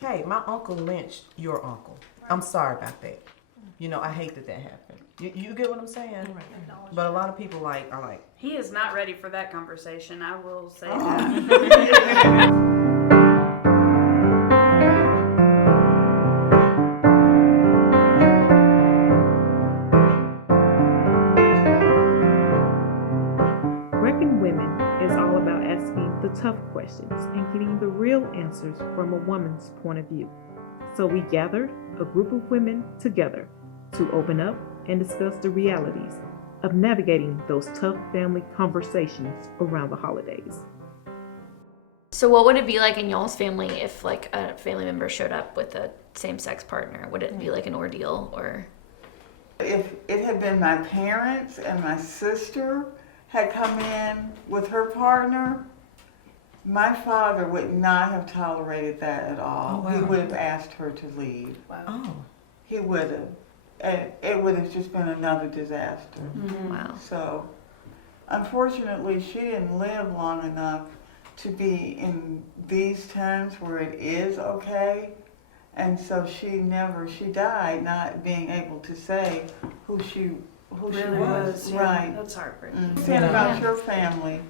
Hey, my uncle lynched your uncle. I'm sorry about that. You know, I hate that happened. You get what I'm saying? But a lot of people are like, He is not ready for that conversation. I will say that. Reckon Women is all about asking the tough questions and getting the real answers from a woman's point of view. So we gathered a group of women together to open up and discuss the realities of navigating those tough family conversations around the holidays. So what would it be like in y'all's family if like a family member showed up with a same-sex partner? Would it be like an ordeal or? If it had been my parents and my sister had come in with her partner, my father would not have tolerated that at all. Oh, wow. He would have asked her to leave. Wow. oh, He would have. And it would have just been another disaster. Mm-hmm. Wow. So, unfortunately, she didn't live long enough to be in these times where it is okay. And so she died not being able to say who she Really was. was. Yeah. Right. That's heartbreaking. Saying about your family.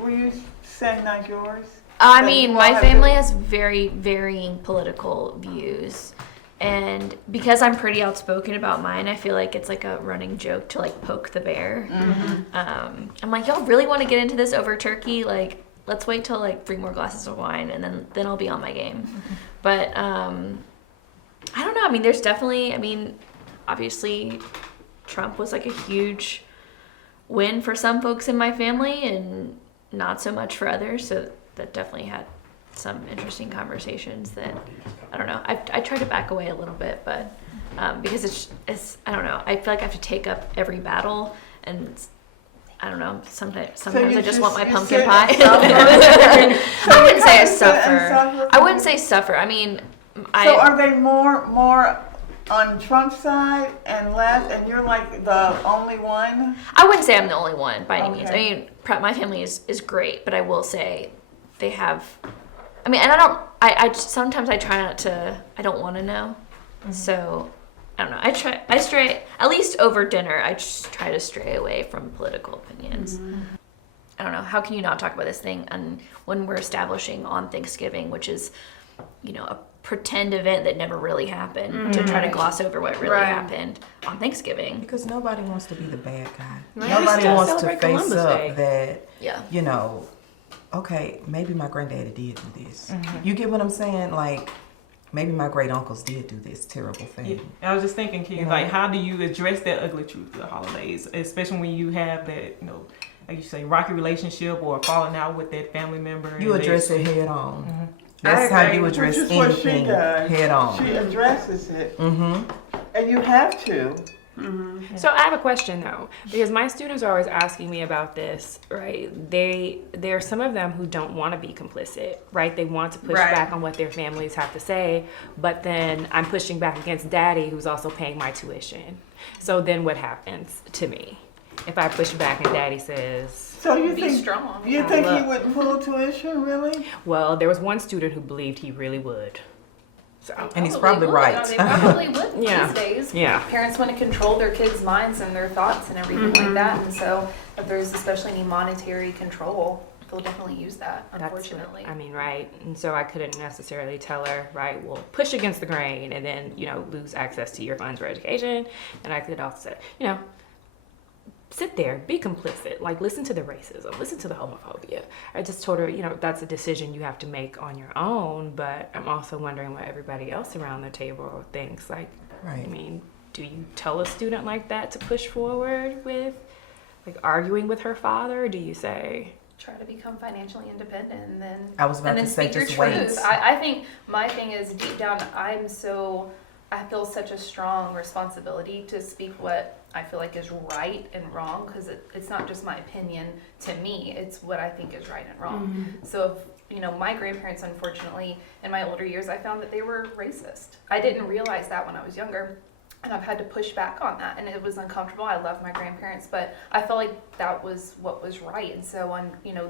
Were you saying not yours? I That mean, you all my have family different- has very varying political views. And because I'm pretty outspoken about mine, I feel like it's like a running joke to like poke the bear. Mm-hmm. I'm like, y'all really want to get into this over turkey? Like, let's wait till like 3 more glasses of wine and then I'll be on my game. But I don't know. I mean, there's definitely, obviously Trump was like a huge win for some folks in my family and not so much for others. So that definitely had some interesting conversations that, I don't know. I tried to back away a little bit, but because it's I don't know. I feel like I have to take up every battle and I don't know. Sometimes I just want my pumpkin pie. I wouldn't say I suffer. I wouldn't say suffer. I mean, So are they more on Trump's side and less, and you're like the only one? I wouldn't say I'm the only one by any means. I Okay. mean, my family is great, but I will say they have. I mean, and I don't. I sometimes I try not to. I don't want to know. So I don't know. I stray at least over dinner. I just try to stray away from political opinions. I don't know. How can you not talk about this thing? And when we're establishing on Thanksgiving, which is, a pretend event that never really happened, to try to gloss over what really happened on Thanksgiving. because nobody wants to be the bad guy. Right. Nobody Still wants to celebrate face Columbus up Day. that, Yeah. Okay, maybe my granddaddy did do this. You get what I'm saying? Like, maybe my great uncles did do this terrible thing. Yeah. I was just thinking, Keith, You know? like, how do you address that ugly truth of the holidays, especially when you have that, like you say, rocky relationship or falling out with that family member? You and address they- it head on. That's how you address Which is what she anything does. head on. She addresses it, Mm-hmm. and you have to. So I have a question though, because my students are always asking me about this, right? There are some of them who don't want to be complicit, right? They want to push Right. back on what their families have to say, but then I'm pushing back against daddy who's also paying my tuition. So then what happens to me if I push back and daddy says, So you Be think strong. you think he Look. would pull tuition, really? well, there was one student who believed he really would. So And he's probably right. They probably would Yeah. these days. Yeah. Parents want to control their kids' minds and their thoughts and everything like that. And so if there's especially any monetary control, they'll definitely use that, unfortunately. That's what, I mean, right? And so I couldn't necessarily tell her, right, well, push against the grain and then, lose access to your funds for education. And I could also say, sit there, be complicit, like listen to the racism, listen to the homophobia. I just told her, that's a decision you have to make on your own, but I'm also wondering what everybody else around the table thinks. Like, Right. I mean, do you tell a student like that to push forward with, like, arguing with her father? Or do you say, Try to become financially independent and then I was about and then to say speak your just wait. truth. I think my thing is deep down I feel such a strong responsibility to speak what I feel like is right and wrong, because it's not just my opinion to me, it's what I think is right and wrong. So if, my grandparents, unfortunately, in my older years, I found that they were racist. I didn't realize that when I was younger. And I've had to push back on that, and it was uncomfortable. I love my grandparents, but I felt like that was what was right. And so,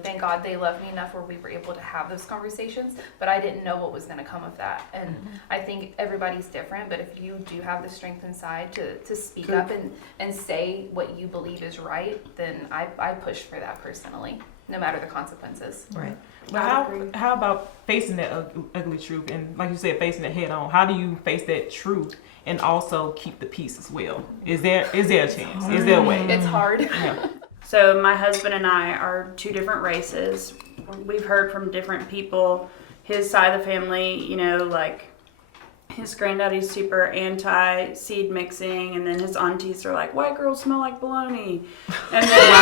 thank God they loved me enough where we were able to have those conversations, but I didn't know what was going to come of that. And I think everybody's different, but if you do have the strength inside to speak up and say what you believe is right, then I push for that personally, no matter the consequences. Right. But how about facing that ugly truth, and like you said, facing it head on? How do you face that truth and also keep the peace as well? Is there a chance? Is there a way? It's hard. Yeah. So my husband and I are two different races. We've heard from different people. His side of the family, like his granddaddy's super anti-seed mixing, and then his aunties are like, white girls smell like bologna. And then,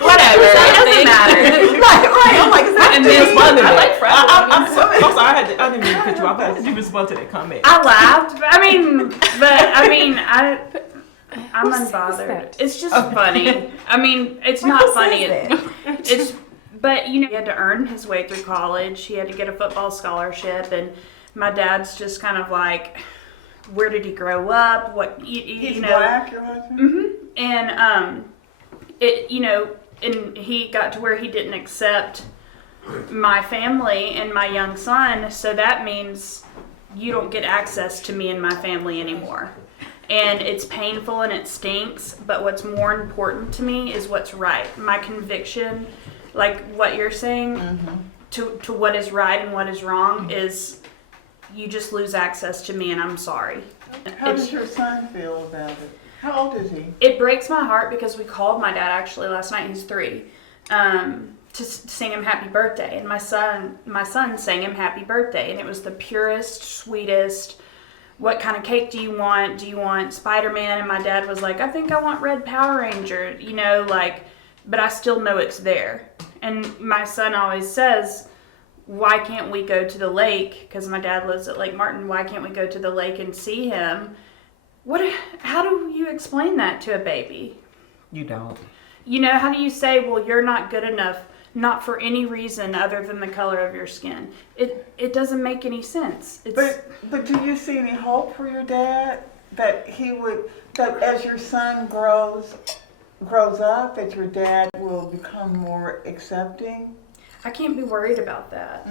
whatever, it doesn't matter. Right. I'm like, is that And then respond to I that. like fried I'm sorry, I didn't mean to cut you off. How did you respond to that comment? I laughed. I'm unbothered. that? It's just funny. It's Wait, not who funny. says that? But he had to earn his way through college. He had to get a football scholarship, and my dad's just kind of like, where did he grow up? What He's black, your husband? And and he got to where he didn't accept my family and my young son, so that means you don't get access to me and my family anymore. And it's painful and it stinks, but what's more important to me is what's right. My conviction, like what you're saying, to what is right and what is wrong is you just lose access to me, and I'm sorry. How does your son feel about it? How old is he? It breaks my heart because we called my dad actually last night. He's 3, to sing him happy birthday, and my son sang him happy birthday, and it was the purest, sweetest. What kind of cake do you want? Do you want Spider-Man? And my dad was like, I think I want Red Power Ranger. But I still know it's there. And my son always says, why can't we go to the lake? Because my dad lives at Lake Martin. Why can't we go to the lake and see him? How do you explain that to a baby? You don't. How do you say, well, you're not good enough, not for any reason other than the color of your skin? It doesn't make any sense. But do you see any hope for your dad that that as your son grows up, that your dad will become more accepting? I can't be worried about that.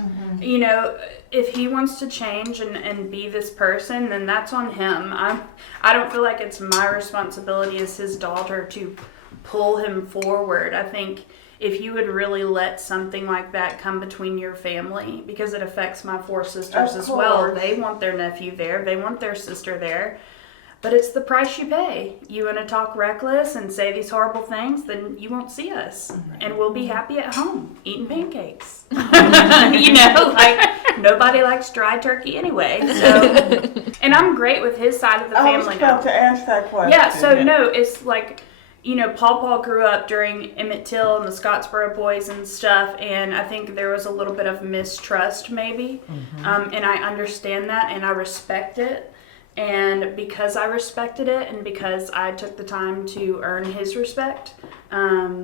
If he wants to change and be this person, then that's on him. I don't feel like it's my responsibility as his daughter to pull him forward. I think if you would really let something like that come between your family, because it affects my 4 sisters as well. They want their nephew there. They want their sister there. But it's the price you pay. You want to talk reckless and say these horrible things, then you won't see us. And we'll be happy at home eating pancakes. Nobody likes dry turkey anyway. So, and I'm great with his side of the family now. I was about to ask that question. Yeah, no, it's like, Paw grew up during Emmett Till and the Scottsboro Boys and stuff, and I think there was a little bit of mistrust maybe. And I understand that, and I respect it. And because I respected it, and because I took the time to earn his respect, I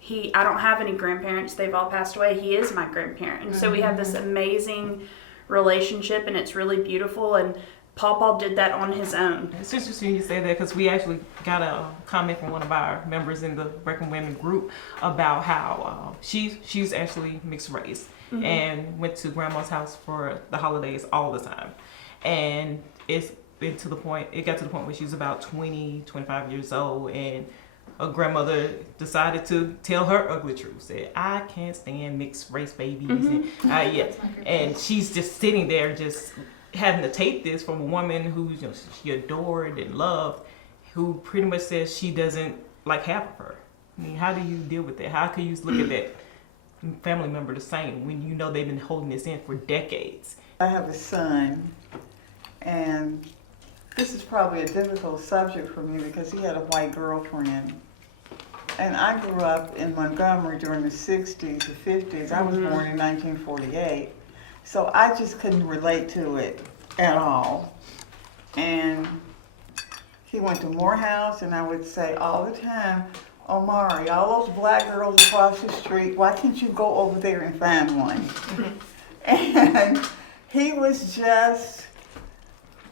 don't have any grandparents. They've all passed away. He is my grandparent. And so we have this amazing relationship, and it's really beautiful. And Paw did that on his own. It's interesting you say that, because we actually got a comment from one of our members in the Breaking Women group about how she's actually mixed race and went to grandma's house for the holidays all the time. And it got to the point where she was about 20, 25 years old, and a grandmother decided to tell her ugly truth. Said, I can't stand mixed race babies. And she's just sitting there just having to take this from a woman who she adored and loved, who pretty much says she doesn't like half of her. I mean, how do you deal with that? How can you look at that family member the same when they've been holding this in for decades? I have a son, and this is probably a difficult subject for me because he had a white girlfriend. And I grew up in Montgomery during the 60s, the 50s. I was born in 1948. So I just couldn't relate to it at all. And he went to Morehouse, and I would say all the time, Omari, all those black girls across the street, why can't you go over there and find one? And he was just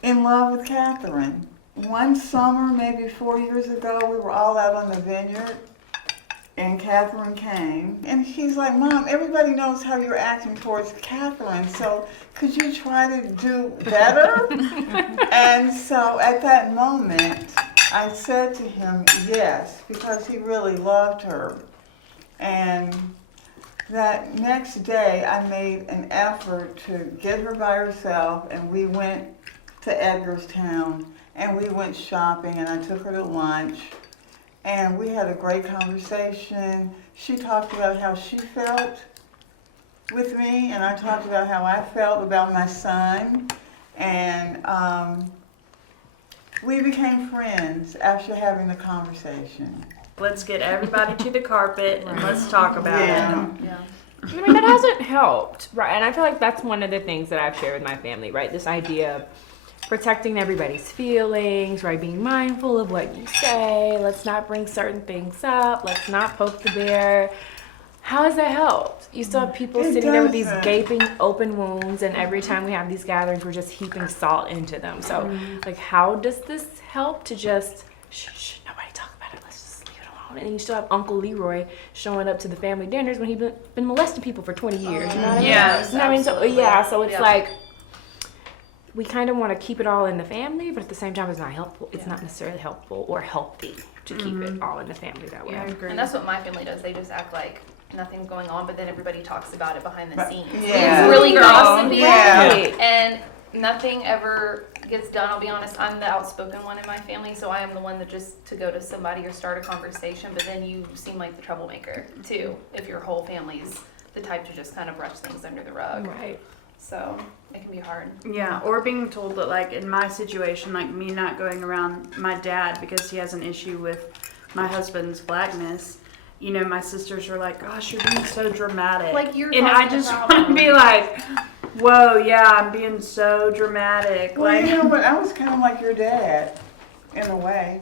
in love with Catherine. One summer, maybe 4 years ago, we were all out on the vineyard, and Catherine came. And she's like, Mom, everybody knows how you're acting towards Catherine, so could you try to do better? And so at that moment, I said to him, yes, because he really loved her. And that next day, I made an effort to get her by herself, and we went to Edgarstown, and we went shopping, and I took her to lunch, and we had a great conversation. She talked about how she felt with me, and I talked about how I felt about my son, and we became friends after having the conversation. Let's get everybody to the carpet and let's talk about it. Yeah. I mean, that hasn't helped, right? And I feel like that's one of the things that I've shared with my family, right? This idea of protecting everybody's feelings, right? Being mindful of what you say. Let's not bring certain things up. Let's not poke the bear. How has that helped? You still have people sitting there with these gaping open wounds, and every time we have these gatherings, we're just heaping salt into them. So, like, how does this help to just, shh, nobody talk about it. Let's just leave it alone. And then you still have Uncle Leroy showing up to the family dinners when he's been molesting people for 20 years. You know what I mean? Yes, You know what I mean? So, yeah, so it's Yeah. like, we kind of want to keep it all in the family, but at the same time, it's not helpful. It's not necessarily helpful or healthy to keep it all in the family that way. Yeah, I agree. And that's what my family does. They just act like nothing's going on, but then everybody talks about it behind the scenes. Yeah. It's really Girl. gossipy. Yeah. And nothing ever gets done. I'll be honest, I'm the outspoken one in my family, so I am the one that just to go to somebody or start a conversation, but then you seem like the troublemaker too, if your whole family's the type to just kind of brush things under the rug. Right. So it can be hard. Yeah, or being told that, like, in my situation, like me not going around my dad because he has an issue with my husband's blackness. You know, my sisters are like, gosh, you're being so dramatic. Like, you're and I causing a just want problem. to be like, whoa, yeah, I'm being so dramatic. Well, Like, you know what? I was kind of like your dad, in a way.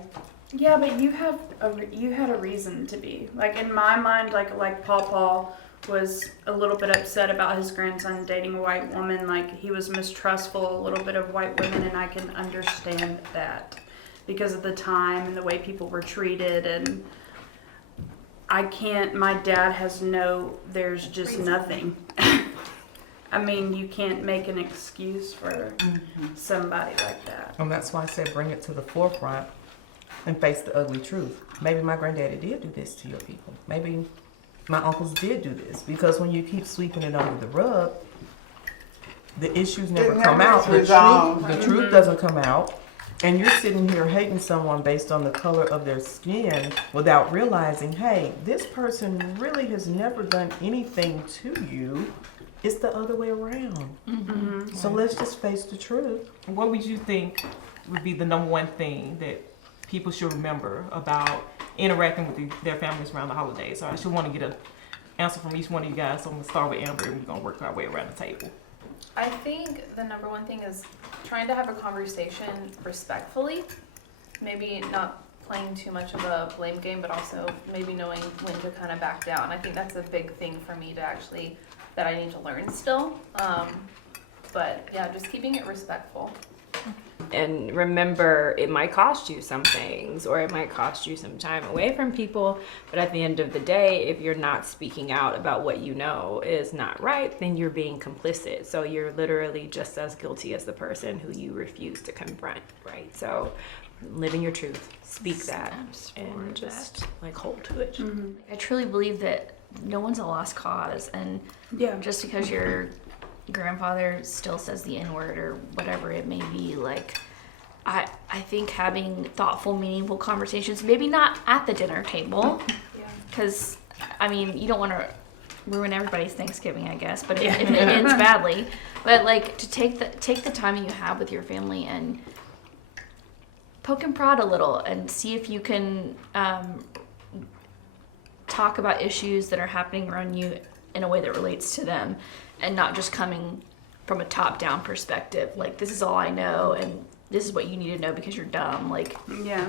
yeah, but you had a reason to be. Like, in my mind, like Paw was a little bit upset about his grandson dating a white woman. Like, he was mistrustful a little bit of white women, and I can understand that because of the time and the way people were treated. And my dad has there's just nothing. I mean, you can't make an excuse for somebody like that. And that's why I said bring it to the forefront and face the ugly truth. Maybe my granddaddy did do this to your people. Maybe my uncles did do this. Because when you keep sweeping it under the rug, the issues never come never out. is resolved. The truth doesn't come out. And you're sitting here hating someone based on the color of their skin without realizing, hey, this person really has never done anything to you. It's the other way around. So let's just face the truth. What would you think would be the number one thing that people should remember about interacting with their families around the holidays? So I should want to get an answer from each one of you guys. So I'm going to start with Amber, and we're going to work our way around the table. I think the number one thing is trying to have a conversation respectfully. Maybe not playing too much of a blame game, but also maybe knowing when to kind of back down. I think that's a big thing for me that I need to learn still. But yeah, just keeping it respectful. And remember, it might cost you some things, or it might cost you some time away from people. But at the end of the day, if you're not speaking out about what you know is not right, then you're being complicit. So you're literally just as guilty as the person who you refuse to confront, right? So living your truth, speak that, and just like hold to it. I truly believe that no one's a lost cause, and Yeah. just because your grandfather still says the N-word or whatever it may be, like, I think having thoughtful, meaningful conversations, maybe not at the dinner table, Yeah. because I mean, you don't want to ruin everybody's Thanksgiving, I guess, but if it ends badly, but like to take the time that you have with your family and poke and prod a little and see if you can talk about issues that are happening around you in a way that relates to them, and not just coming from a top-down perspective, like, this is all I know and this is what you need to know because you're dumb. Like, Yeah.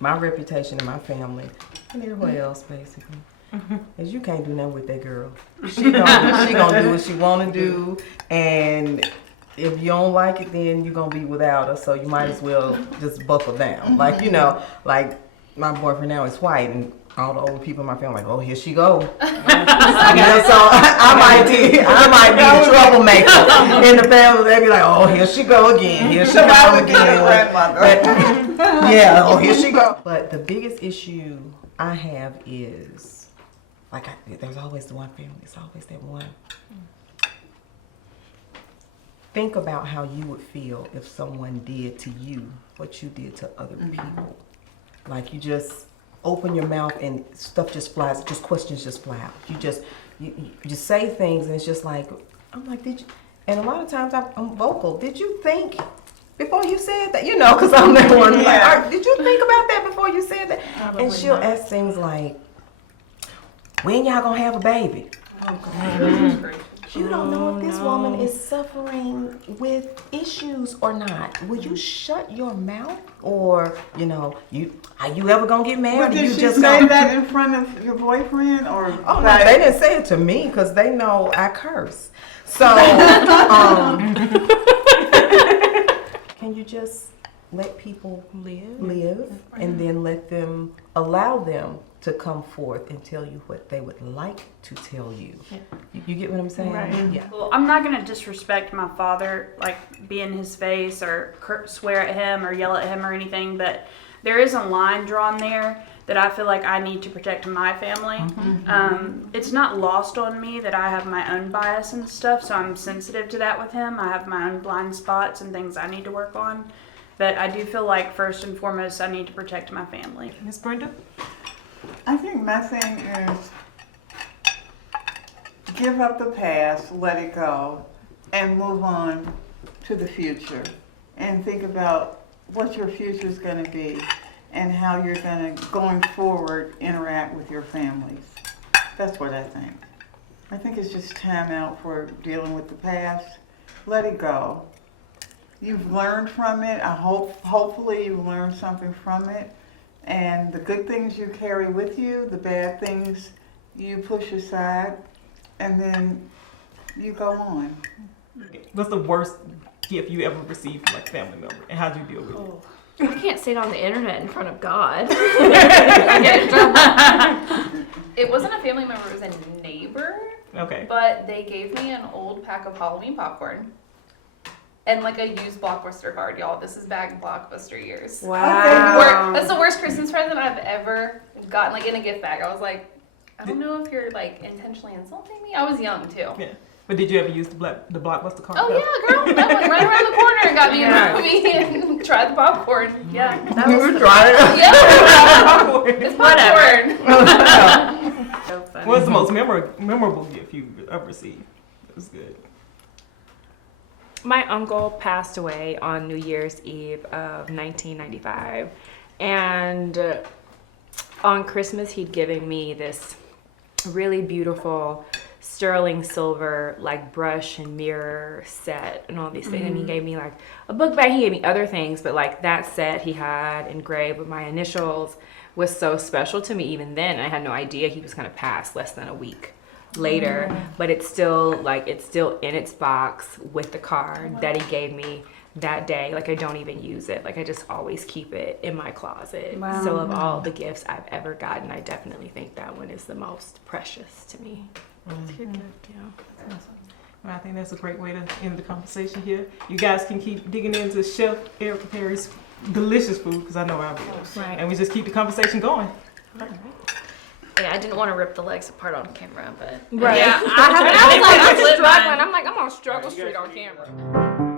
My reputation in my family, and everybody else basically, is you can't do nothing with that girl. She gonna do what she wanna do, and if you don't like it, then you're gonna be without us. So you might as well just buckle down. Like, you know, like my boyfriend now is white, and all the older people in my family are like, oh, here she go. So I might be the troublemaker in the family. They be like, oh, here she go again. Here she go again. But, yeah, oh, here she go. But the biggest issue I have is, like, there's always the one family. It's always that one. Think about how you would feel if someone did to you what you did to other people. Like, you just open your mouth and stuff just flies, just questions just fly out. You just say things and it's just like, I'm like, did you? And a lot of times I'm vocal. Did you think before you said that? You know, because I'm that one. Like, did you think about that before you said that? Probably and she'll ask things like, when y'all gonna have a baby? Oh, God. You don't know if this woman is suffering with issues or not. Will you shut your mouth? Or, you know, are you ever gonna get married? But did you she just say that in front of your boyfriend, or? Oh no, they didn't say it to me because they know I curse. So, can you just let people live, and then allow them to come forth and tell you what they would like to tell you. Yeah. You get what I'm saying? Right. Yeah. Well, I'm not going to disrespect my father, like be in his face or swear at him or yell at him or anything, but there is a line drawn there that I feel like I need to protect my family. Mm-hmm. It's not lost on me that I have my own bias and stuff, so I'm sensitive to that with him. I have my own blind spots and things I need to work on, but I do feel like first and foremost I need to protect my family. Miss Brenda? I think my thing is give up the past, let it go, and move on to the future. And think about what your future is going to be and how you're going forward, interact with your families. That's what I think. I think it's just time out for dealing with the past. Let it go. You've learned from it. Hopefully you've learned something from it. And the good things you carry with you, the bad things you push aside, and then you go on. What's the worst gift you ever received from like a family member, and how'd you deal with it? I can't say it on the internet in front of God. It wasn't a family member, it was a neighbor. Okay. But they gave me an old pack of Halloween popcorn. And like a used Blockbuster card, y'all. This is back Blockbuster years. Wow. That's the worst Christmas present I've ever gotten, like in a gift bag. I was like, I don't know if you're like intentionally insulting me. I was young too. Yeah. But did you ever use the Blockbuster card? Oh yeah, girl. That went right around the corner and got me a movie and tried the popcorn. Yeah. That was Try it. Yeah. It's popcorn. So funny. What's the most memorable gift you've ever received? It was good. My uncle passed away on New Year's Eve of 1995, and on Christmas he'd given me this really beautiful sterling silver like brush and mirror set and all these things. And he gave me like a book bag. He gave me other things, but like that set he had engraved with my initials was so special to me even then. I had no idea he was gonna pass less than a week later, but it's still in its box with the card that he gave me that day. Like I don't even use it. Like I just always keep it in my closet. Wow. So of all the gifts I've ever gotten, I definitely think that one is the most precious to me. That's a good gift, yeah. Well, I think that's a great way to end the conversation here. You guys can keep digging into Chef Erica Perry's delicious food, because I know I will. Right. And we just keep the conversation going. Yeah, I didn't want to rip the legs apart on camera, but Right. Yeah, I'm I struggling. I'm like, I'm on struggle street on camera.